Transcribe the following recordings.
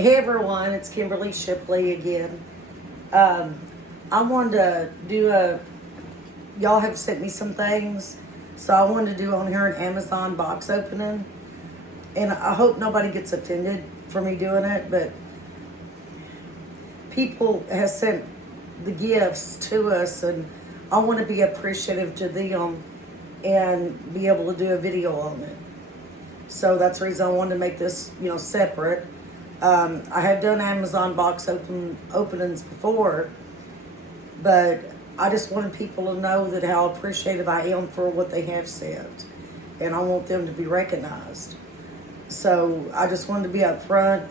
Hey everyone, it's Kimberly Shipley again. I wanted to do y'all have sent me some things, so I wanted to do on here an Amazon box opening. And I hope nobody gets offended for me doing it, but people have sent the gifts to us, and I want to be appreciative to them and be able to do a video on it. So that's the reason I wanted to make this, separate. I have done Amazon box openings before, but I just wanted people to know that how appreciative I am for what they have sent, and I want them to be recognized. So I just wanted to be upfront.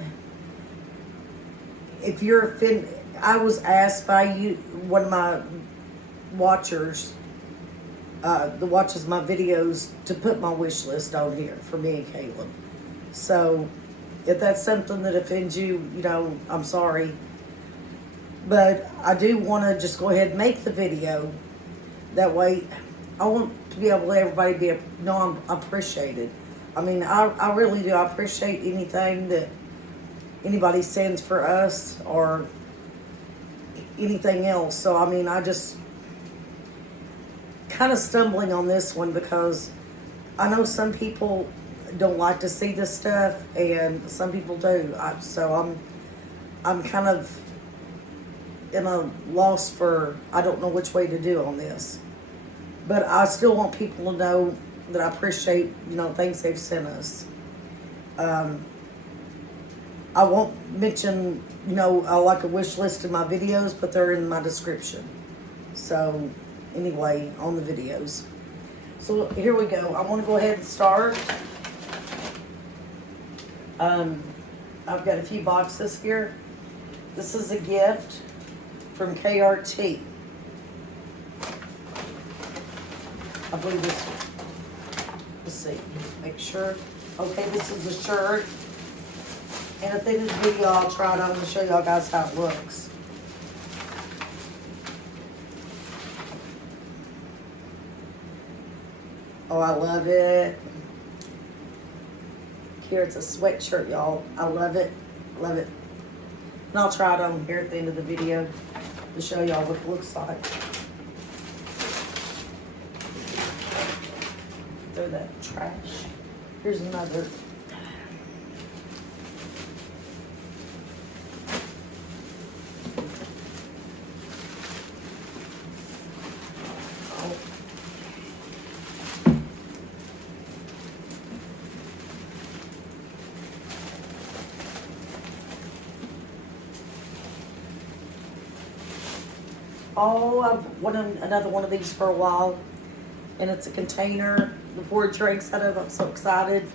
If you're offended, I was asked by one of my watchers, that watches my videos, to put my wish list on here for me and Caleb. So if that's something that offends you, I'm sorry. But I do want to just go ahead and make the video. That way, I want to be able to let everybody know I'm appreciated. I mean, I really do. I appreciate anything that anybody sends for us or anything else. So, I mean, I just kind of stumbling on this one because I know some people don't like to see this stuff and some people do. So I'm kind of in a loss for, I don't know which way to do on this. But I still want people to know that I appreciate, things they've sent us. I won't mention, I like a wish list in my videos, but they're in my description. So anyway, on the videos. So here we go. I want to go ahead and start. I've got a few boxes here. This is a gift from KRT. I believe this, let's see, make sure. Okay, this is a shirt. And at the end of the video, I'll try it on to show y'all guys how it looks. Oh, I love it. Here, it's a sweatshirt, y'all. I love it. Love it. And I'll try it on here at the end of the video to show y'all what it looks like. Throw that trash. Here's another. Oh, I've wanted another one of these for a while. And it's a container to pour drinks out of. I'm so excited.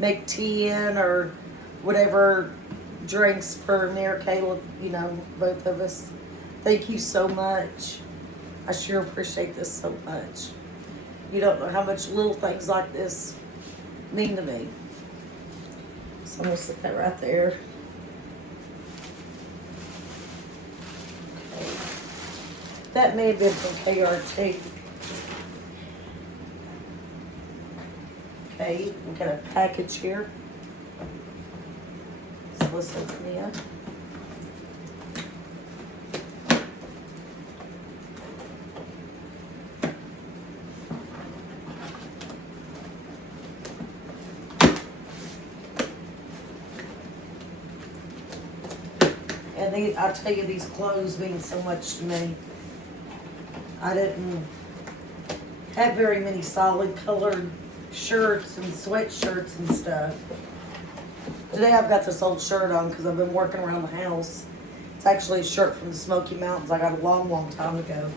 Make tea in or whatever drinks for me or Caleb, both of us. Thank you so much. I sure appreciate this so much. You don't know how much little things like this mean to me. So I'm going to set that right there. That may have been from KRT. Okay, we got a package here. So let's open it up. And I tell you, these clothes mean so much to me. I didn't have very many solid colored shirts and sweatshirts and stuff. Today I've got this old shirt on because I've been working around the house. It's actually a shirt from the Smoky Mountains I got a long, long time ago.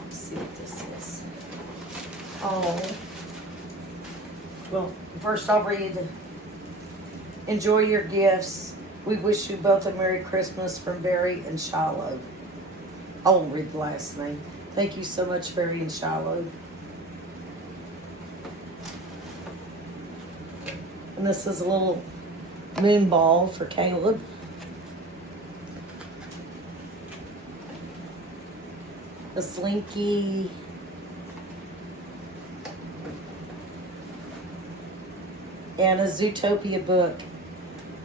Let's see what this is. Oh. Well, first I'll read. Enjoy your gifts. We wish you both a Merry Christmas from Barry and Shiloh. I won't read the last name. Thank you so much, Barry and Shiloh. And this is a little moon ball for Caleb. A slinky. and a Zootopia book.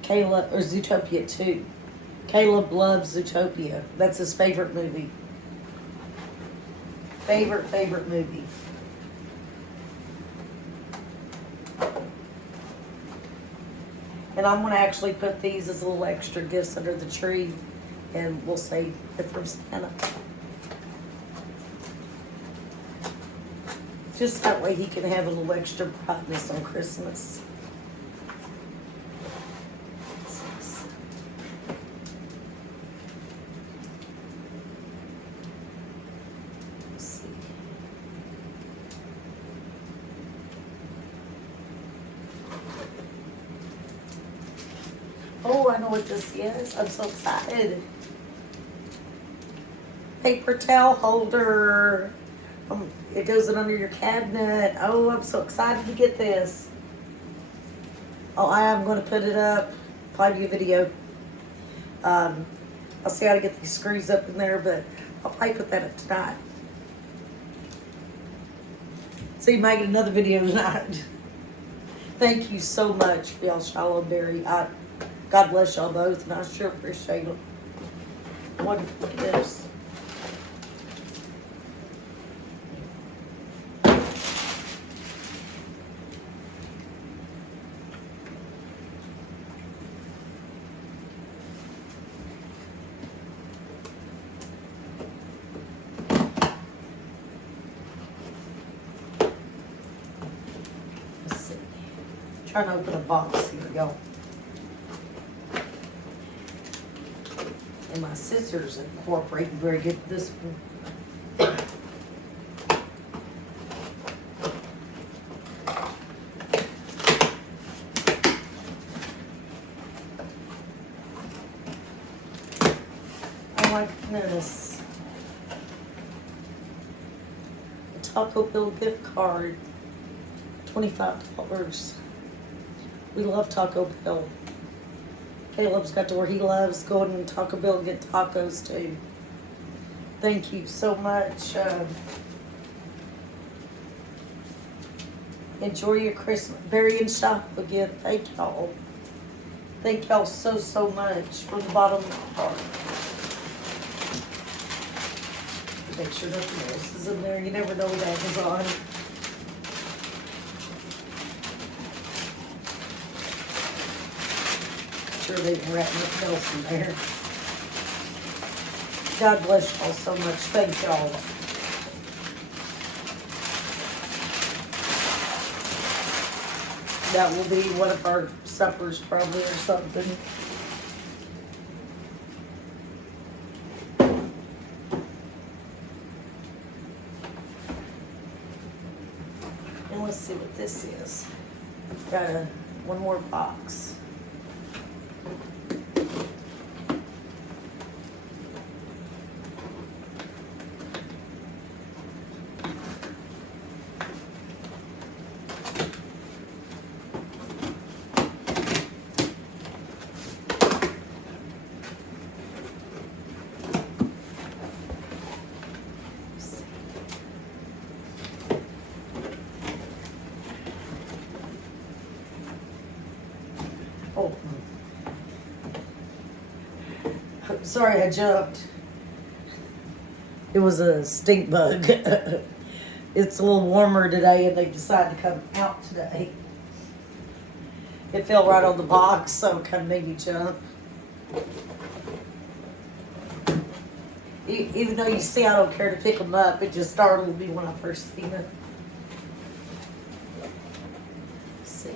Caleb, or Zootopia 2. Caleb loves Zootopia. That's his favorite movie. Favorite movie. And I'm going to actually put these as little extra gifts under the tree. And we'll say they're from Santa. Just that way he can have a little extra brightness on Christmas. Oh, I know what this is. I'm so excited. Paper towel holder. It goes in under your cabinet. Oh, I'm so excited to get this. Oh, I am going to put it up. Probably a video. I'll see how to get these screws up in there, but I'll probably put that up tonight. So you might get another video tonight. Thank you so much for y'all, Shiloh and Barry. God bless y'all both, and I sure appreciate them. Wonderful gifts. Let's see. Trying to open a box here, y'all. And my scissors incorporate very good with this one. Oh my goodness. A Taco Bell gift card. $25. We love Taco Bell. Caleb's got to where he loves going to Taco Bell and get tacos too. Thank you so much. Enjoy your Christmas. Barry and Shop again. Thank y'all. Thank y'all so, so much from the bottom of my heart. Make sure nothing else is in there. You never know what Amazon. Sure they can wrap nothing else in there. God bless y'all so much. Thank y'all. That will be one of our suppers probably or something. And let's see what this is. Got one more box. Oh, sorry, I jumped. It was a stink bug. It's a little warmer today, and they decided to come out today. It fell right on the box, so it kind of made me jump. Even though you see I don't care to pick them up, it just startled me when I first seen it. Let's see.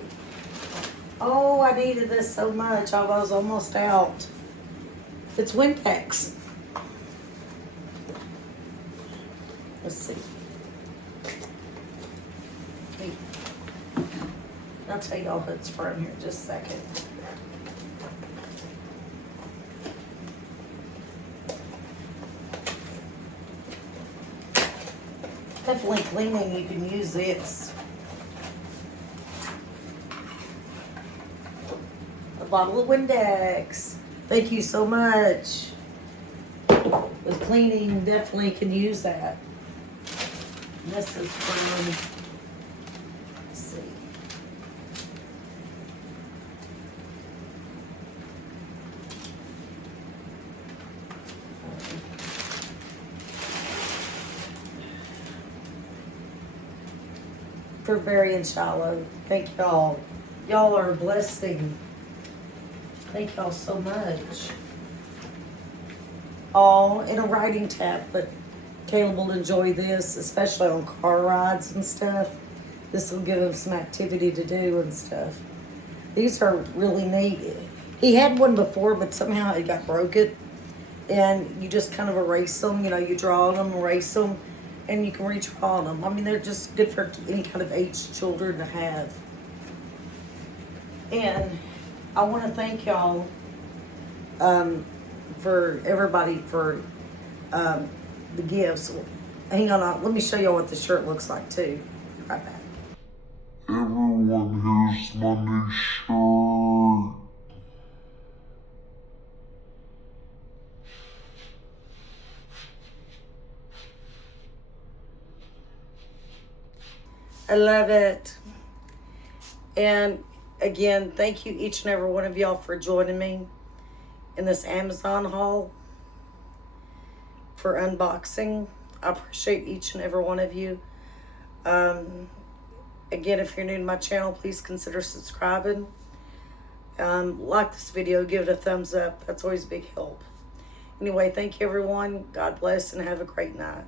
Oh, I needed this so much. I was almost out. It's Windex. Let's see. Wait. I'll tell y'all who it's from here in just a second. Definitely cleaning, you can use this. A bottle of Windex. Thank you so much. With cleaning, definitely can use that. And this is from, let's see. for Barry and Shiloh. Thank y'all. Y'all are a blessing. Thank y'all so much. Oh, and a writing tablet. Caleb will enjoy this, especially on car rides and stuff. This will give him some activity to do and stuff. These are really neat. He had one before, but somehow it got broken. And you just kind of erase them. You know, you draw on them, erase them, and you can redraw on them. I mean, they're just good for any kind of age children to have. And I want to thank y'all for everybody for the gifts. Hang on, let me show y'all what the shirt looks like too. Right back. Everyone, here's my new shirt. I love it. And again, thank you each and every one of y'all for joining me in this Amazon haul for unboxing. I appreciate each and every one of you. Again, if you're new to my channel, please consider subscribing. Like this video, give it a thumbs up. That's always a big help. Anyway, thank you everyone. God bless and have a great night.